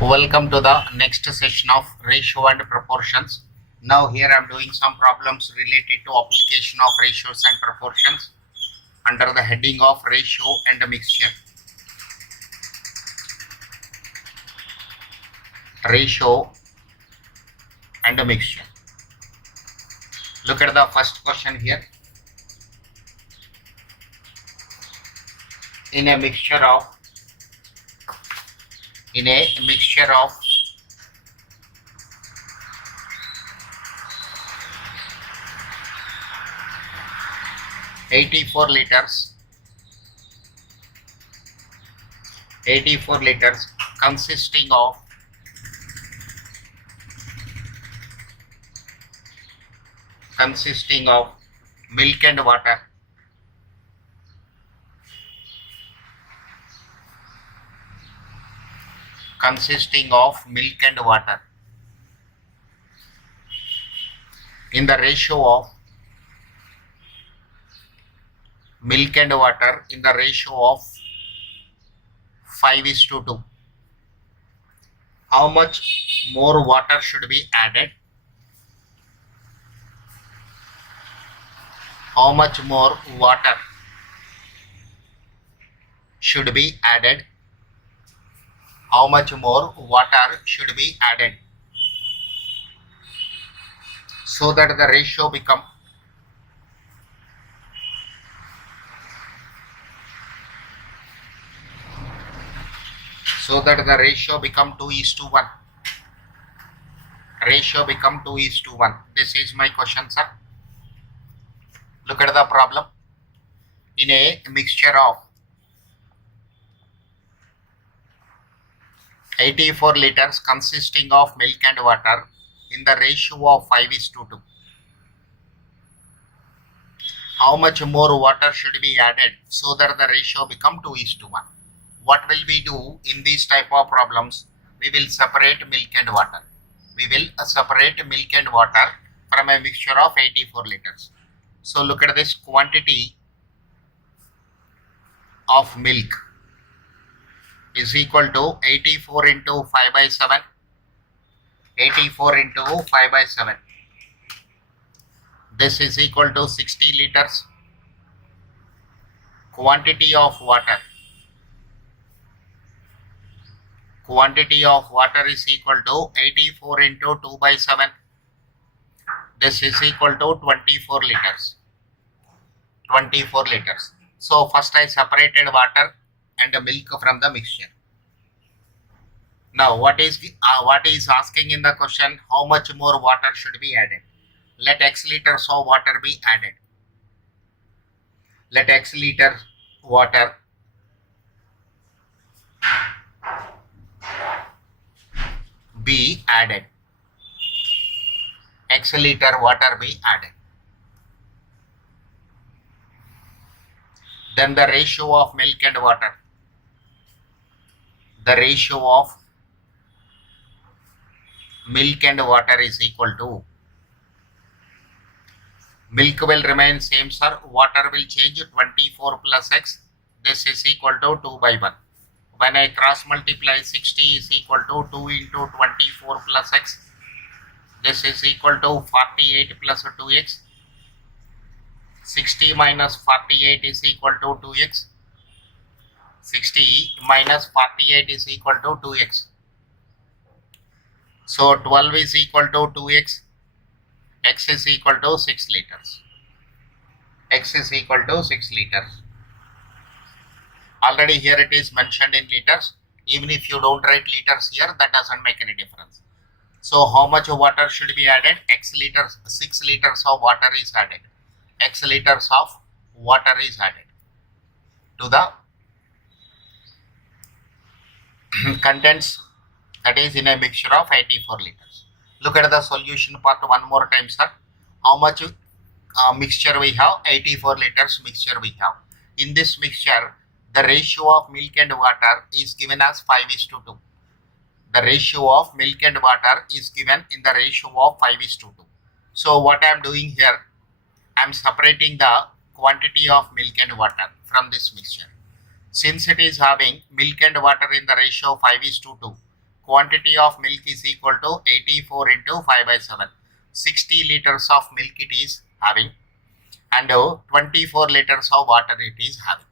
Welcome to the next session of ratio and proportions. Now here I am doing some problems related to application of ratios and proportions under the heading of ratio and mixture. Ratio and mixture. Look at the first question here. In a mixture of 84 liters consisting of milk and water, in the ratio of milk and water in the ratio of 5:2. How much more water should be added? How much more water should be added? How much more water should be added so that the ratio become 2:1. Ratio become 2:1. This is my question, sir. Look at the problem. In a mixture of 84 liters consisting of milk and water in the ratio of 5:2. How much more water should be added so that the ratio become 2:1? What will we do in these type of problems? We will separate milk and water. We will separate milk and water from a mixture of 84 liters. So look at this quantity of milk is equal to 84 into 5/7. 84 into 5/7. This is equal to 60 liters. Quantity of water is equal to 84 into 2/7. This is equal to 24 liters. 24 liters. So first I separated water and the milk from the mixture. Now what is asking in the question? How much more water should be added? Let x liters of water be added. Let x liter water be added. X liter water be added. Then the ratio of milk and water. The ratio of milk and water is equal to, milk will remain same, sir. Water will change, 24 plus x. This is equal to 2/1. When I cross multiply, 60 is equal to 2 into 24 plus x. This is equal to 48 plus 2x. 60 minus 48 is equal to 2x. 60 minus 48 is equal to 2x. So 12 is equal to 2x. X is equal to 6 liters. X is equal to 6 liters. Already here it is mentioned in liters. Even if you don't write liters here, that doesn't make any difference. So how much water should be added? X liters, 6 liters of water is added. X liters of water is added to the contents that is in a mixture of 84 liters. Look at the solution part one more time, sir. How much mixture we have? 84 liters mixture we have. In this mixture, the ratio of milk and water is given as 5:2. The ratio of milk and water is given in the ratio of 5:2. So what I am doing here, I am separating the quantity of milk and water from this mixture. Since it is having milk and water in the ratio 5:2, quantity of milk is equal to 84 into 5 by 7. 60 liters of milk it is having, and 24 liters of water it is having.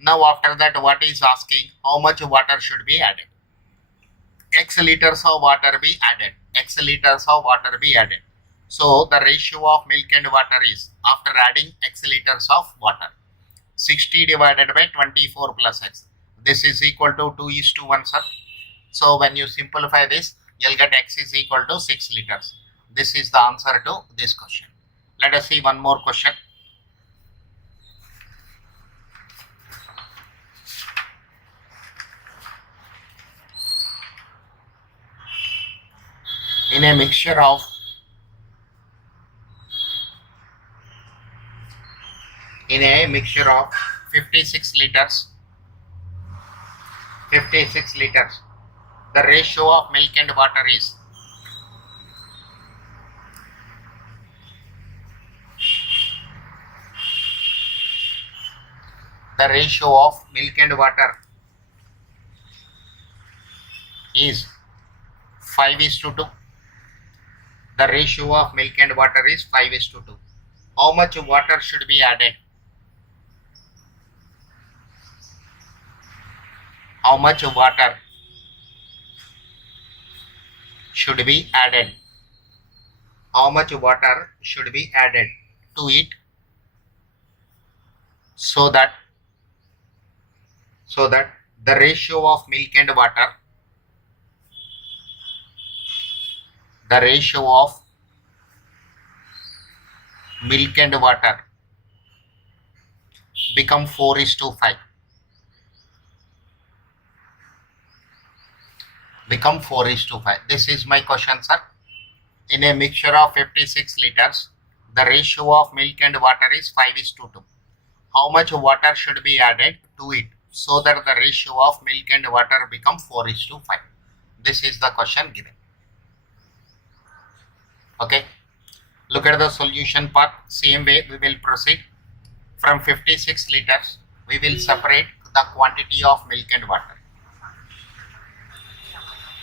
Now after that, what is asking, how much water should be added? X liters of water be added. X liters of water be added. So the ratio of milk and water is, after adding X liters of water, 60 divided by 24 plus X. This is equal to 2:1, sir. So when you simplify this, you'll get X is equal to 6 liters. This is the answer to this question. Let us see one more question. In a mixture of 56 liters, the ratio of milk and water is, the ratio of milk and water is 5:2. The ratio of milk and water is 5:2. How much water should be added? How much water should be added? How much water should be added to it so that the ratio of milk and water, become 4:5. Become 4:5. This is my question, sir. In a mixture of 56 liters, the ratio of milk and water is 5:2. How much water should be added to it so that the ratio of milk and water become 4:5? This is the question given. Okay. Look at the solution part. Same way we will proceed. From 56 liters, we will separate the quantity of milk and water.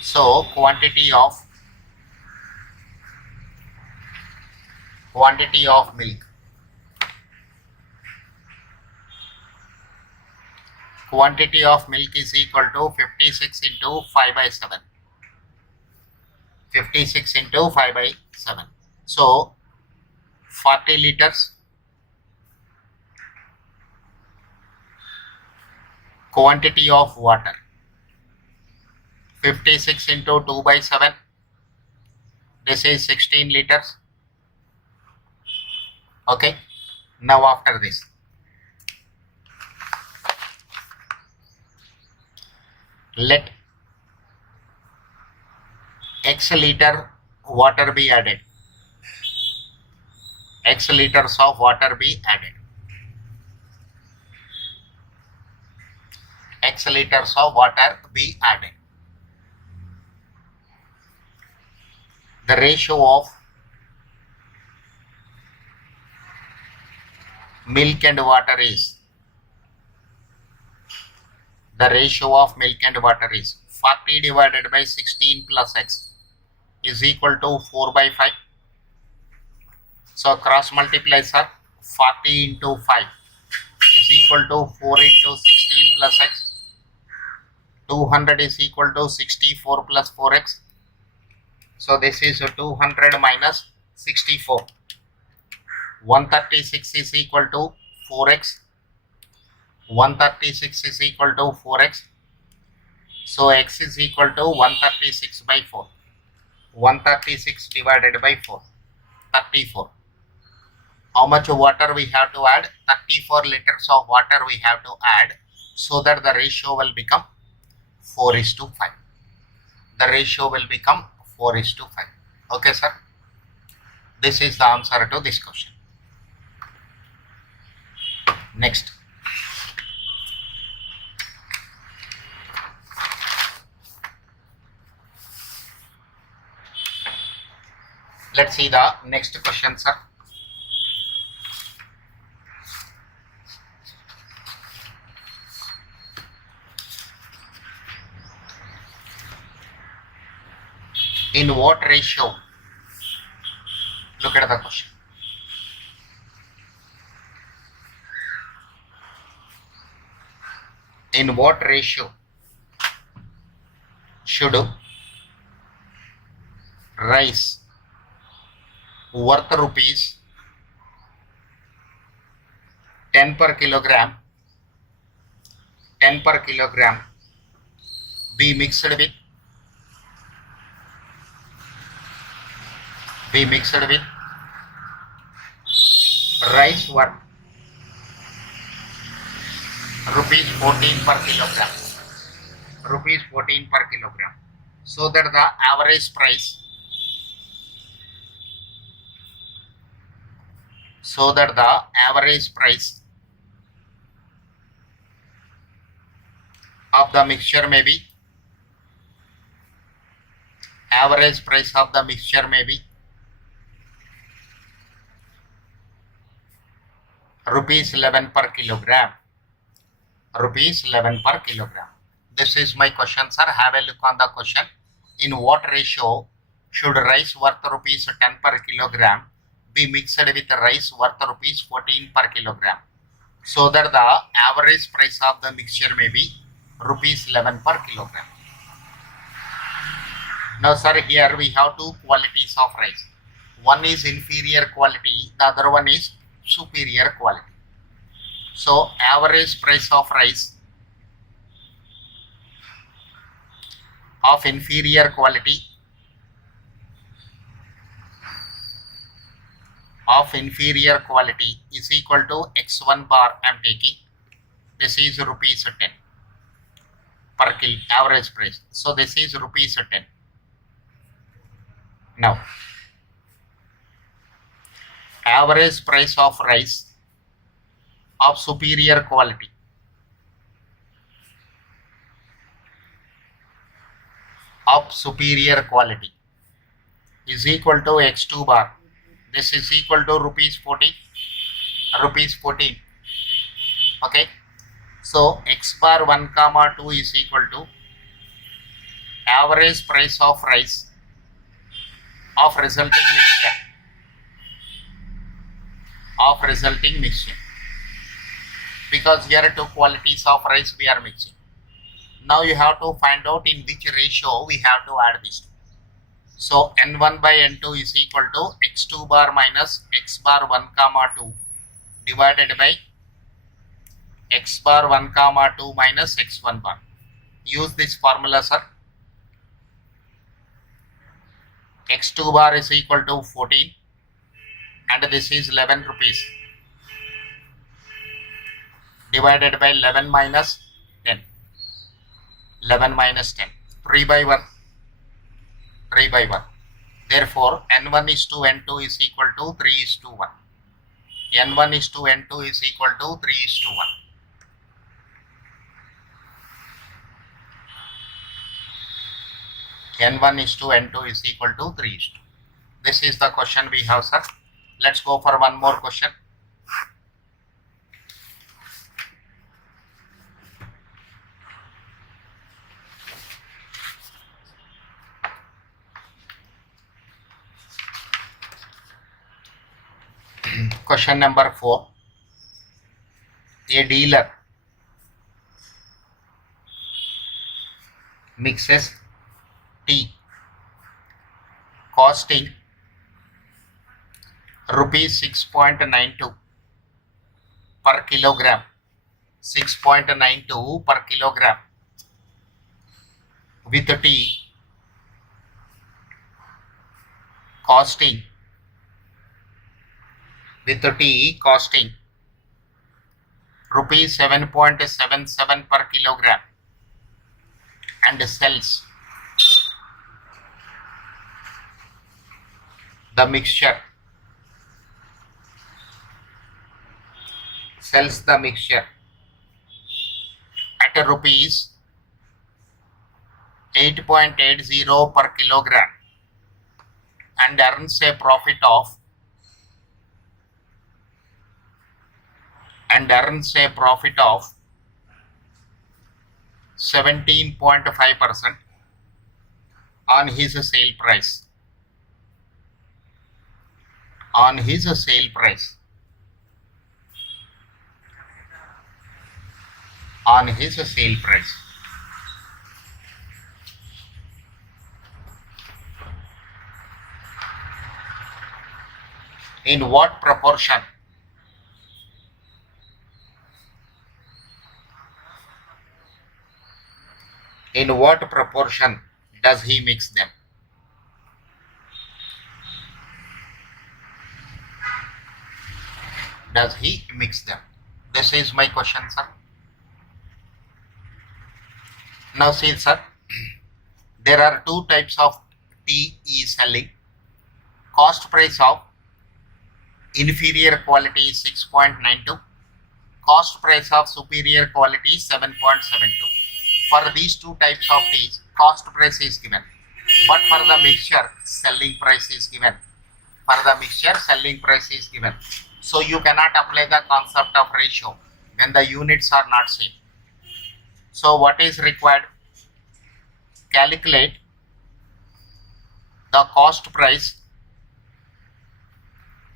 So quantity of milk. Quantity of milk is equal to 56 into 5 by 7. 56 into 5 by 7. So 40 liters. Quantity of water, 56 into 2 by 7. This is 16 liters. Okay. Now after this, let X liter water be added. X liters of water be added. X liters of water be added. The ratio of milk and water is, 40 divided by 16 plus X is equal to 4 by 5. So cross multiply, sir. 40 into 5 is equal to 4 into 16 plus X. 200 is equal to 64 plus 4x. So this is 200 minus 64. 136 is equal to 4x. 136 is equal to 4x. So x is equal to 136 by 4. 136 divided by 4. 34. How much water we have to add? 34 liters of water we have to add so that the ratio will become 4:5. The ratio will become 4:5. Okay, sir. This is the answer to this question. Next. Let's see the next question, sir. In what ratio? Look at the question. In what ratio should rice worth rupees 10 per kilogram be mixed with rice worth rupees 14 per kilogram. So that the average price of the mixture may be rupees 11 per kilogram. This is my question, sir. Have a look on the question. In what ratio should rice worth rupees 10 per kilogram be mixed with rice worth rupees 14 per kilogram, so that the average price of the mixture may be rupees 11 per kilogram. Now, sir, here we have two qualities of rice. One is inferior quality, the other one is superior quality. So, average price of rice of inferior quality is equal to x1 bar. I am taking this is rupees 10 per kilo average price. So this is rupees 10. Now, average price of rice of superior quality is equal to x2 bar. This is equal to rupees 14. Okay. So x bar 1 comma 2 is equal to average price of rice of resulting mixture. Because here are two qualities of rice we are mixing. Now you have to find out in which ratio we have to add these two. So n1 by n2 is equal to x2 bar minus x bar 1 comma 2 divided by x bar 1 comma 2 minus x1 bar. Use this formula, sir. x2 bar is equal to 14 and this is 11 rupees divided by 11 minus 10. 3 by 1. Therefore, n1 is to n2 is equal to 3 is to 1. n1 is to n2 is equal to 3 is to 1. n1 is to n2 is equal to 3 is to. This is the question we have, sir. Let's go for one more question. Question number 4. A dealer mixes tea costing rupees 6.92 per kilogram. 6.92 per kilogram with tea costing rupees 7.77 per kilogram and sells the mixture at rupees 8.80 per kilogram and earns a profit of 17.5% on his sale price, on his sale price, on his sale price. In what proportion? In what proportion does he mix them? Does he mix them? This is my question, sir. Now see, sir, there are two types of TE selling. Cost price of inferior quality is 6.92. Cost price of superior quality is 7.72. For these two types of teas, cost price is given. But for the mixture, selling price is given. For the mixture, selling price is given. So you cannot apply the concept of ratio when the units are not same. So what is required? Calculate the cost price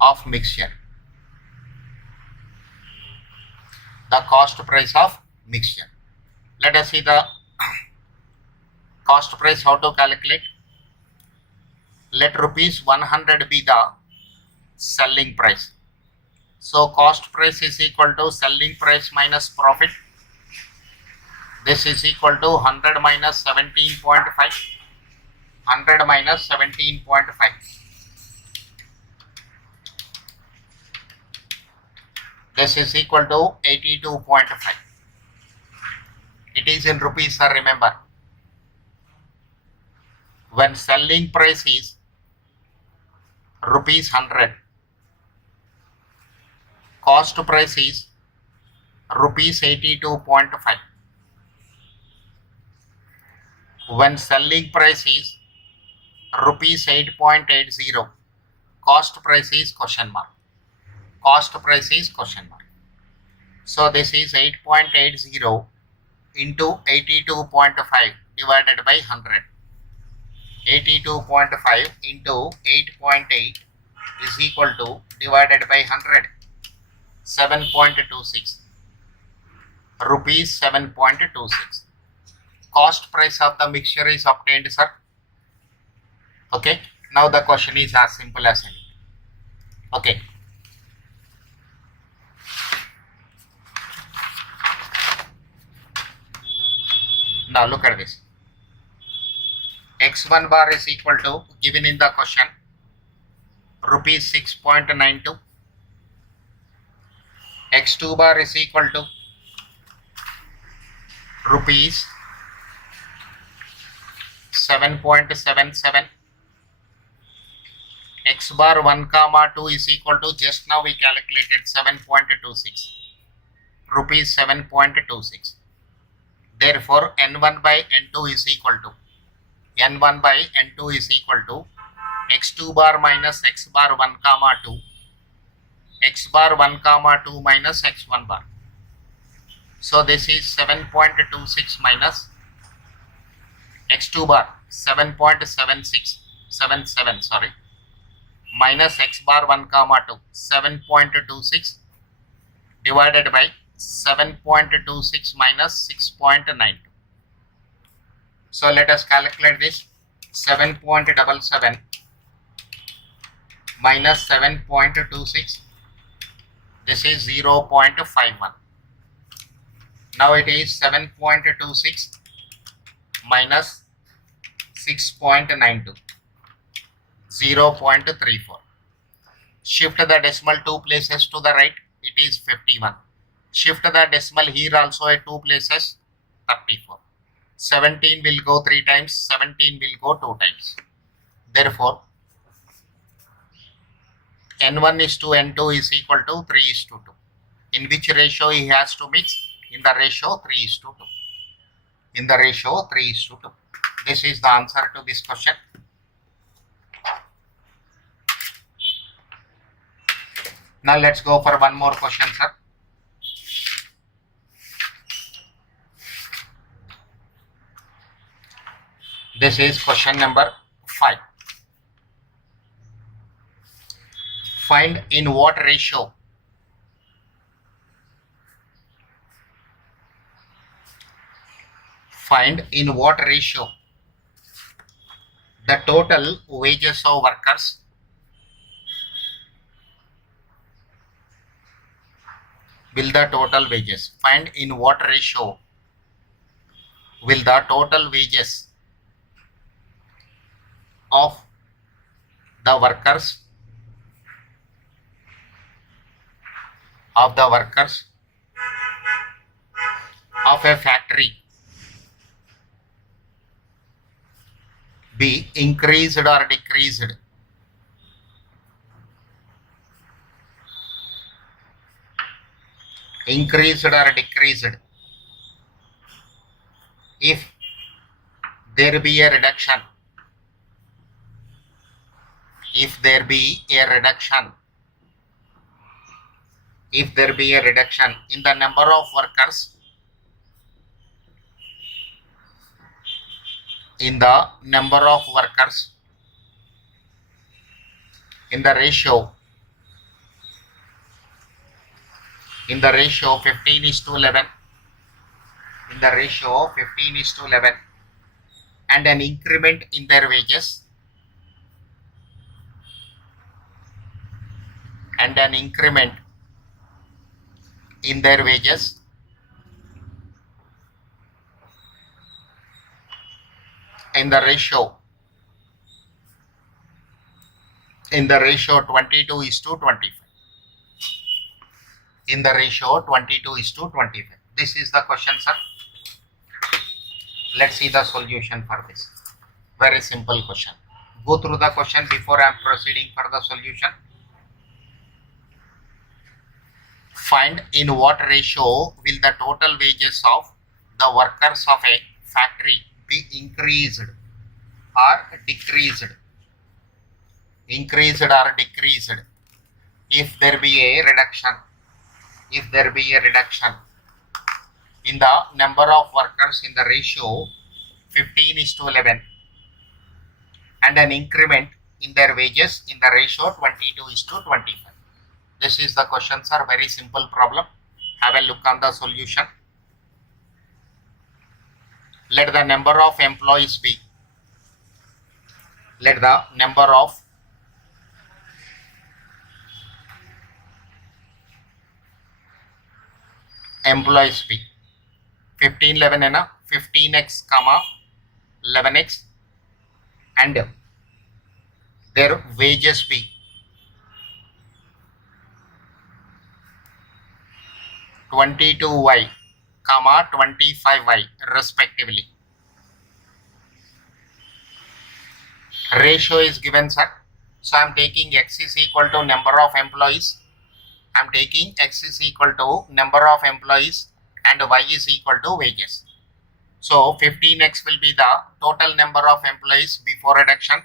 of mixture. The cost price of mixture. Let us see the cost price, how to calculate. Let rupees 100 be the selling price. So cost price is equal to selling price minus profit. This is equal to 100 minus 17.5. 100 minus 17.5. This is equal to 82.5. It is in rupees, sir, remember. When selling price is rupees 100, cost price is rupees 82.5. When selling price is rupees 8.80, cost price is question mark. Cost price is question mark. So this is 8.80 into 82.5 divided by 100. 82.5 into 8.8 is equal to divided by 100. 7.26 rupees 7.26. Cost price of the mixture is obtained, sir. Okay. Now the question is as simple as any. Okay. Now look at this. X1 bar is equal to, given in the question, rupees 6.92. X2 bar is equal to rupees 7.77. X bar 1 comma 2 is equal to, just now we calculated 7.26. Rupees 7.26. Therefore, N1 by N2 is equal to, N1 by N2 is equal to X2 bar minus X bar 1 comma 2. X bar 1 comma 2 minus X1 bar. So this is 7.26 minus X2 bar 7.77 sorry, minus X bar 1 comma 2 7.26 divided by 7.26 minus 6.92. So let us calculate this. 7.77 minus 7.26, this is 0.51. Now it is 7.26 minus 6.92, 0.34. Shift the decimal 2 places to the right, it is 51. Shift the decimal here also at 2 places, 34. 17 will go 3 times, 17 will go 2 times. Therefore, N1 is to N2 is equal to 3 is to 2. In which ratio he has to mix? In the ratio 3 is to 2. In the ratio 3 is to 2. This is the answer to this question. Now let's go for one more question, sir. This is question number 5. Find in what ratio the total wages of workers will the total wages. Find in what ratio will the total wages of the workers of a factory be increased or decreased. Increased or decreased if there be a reduction. If there be a reduction in the number of workers, in the ratio 15:11, and an increment in their wages, in the ratio 22:25. In the ratio 22:25. This is the question, sir. Let's see the solution for this. Very simple question. Go through the question before I am proceeding for the solution. Find in what ratio will the total wages of the workers of a factory be increased or decreased. If there be a reduction. In the number of workers in the ratio 15:11, and an increment in their wages in the ratio 22:25. This is the question, sir. Very simple problem. Have a look on the solution. Let the number of employees be. Let the number of employees be 15:11 है ना, 15x comma 11x, and their wages be 22y comma 25y respectively. Ratio is given, sir. So I am taking x is equal to number of employees. and y is equal to wages. So 15x will be the total number of employees before reduction.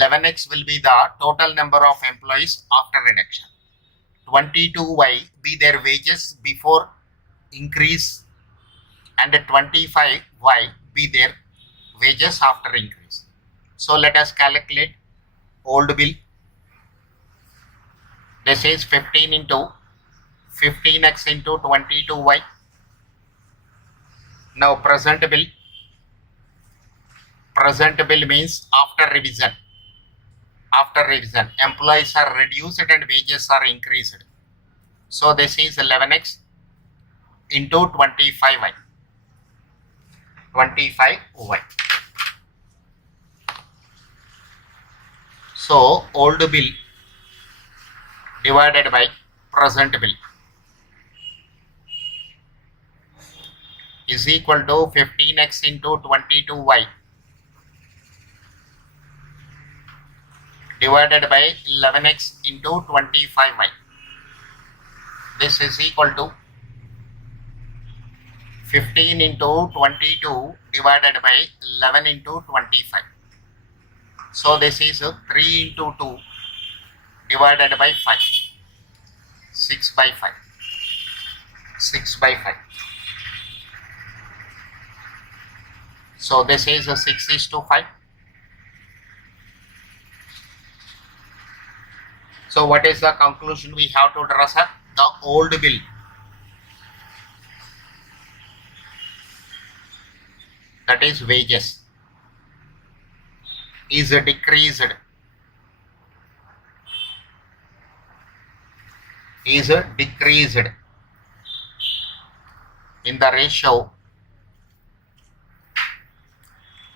11x will be the total number of employees after reduction. 22y be their wages before increase, and 25y be their wages after increase. So let us calculate old bill. This is 15 into 15x into 22y. Now present bill means after revision. Employees are reduced and wages are increased. So this is 11x into 25y. So old bill divided by present bill is equal to 15x into 22y divided by 11x into 25y. This is equal to 15 into 22 divided by 11 into 25. So this is 3 into 2 divided by 5. 6 by 5. So this is a 6:5. So what is the conclusion we have to draw, sir? The old bill that is wages is decreased in the ratio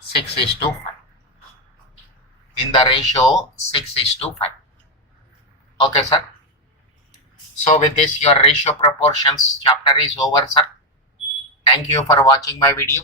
6:5. In the ratio 6:5. Okay, sir. So with this, your ratio proportions chapter is over, sir. Thank you for watching my video.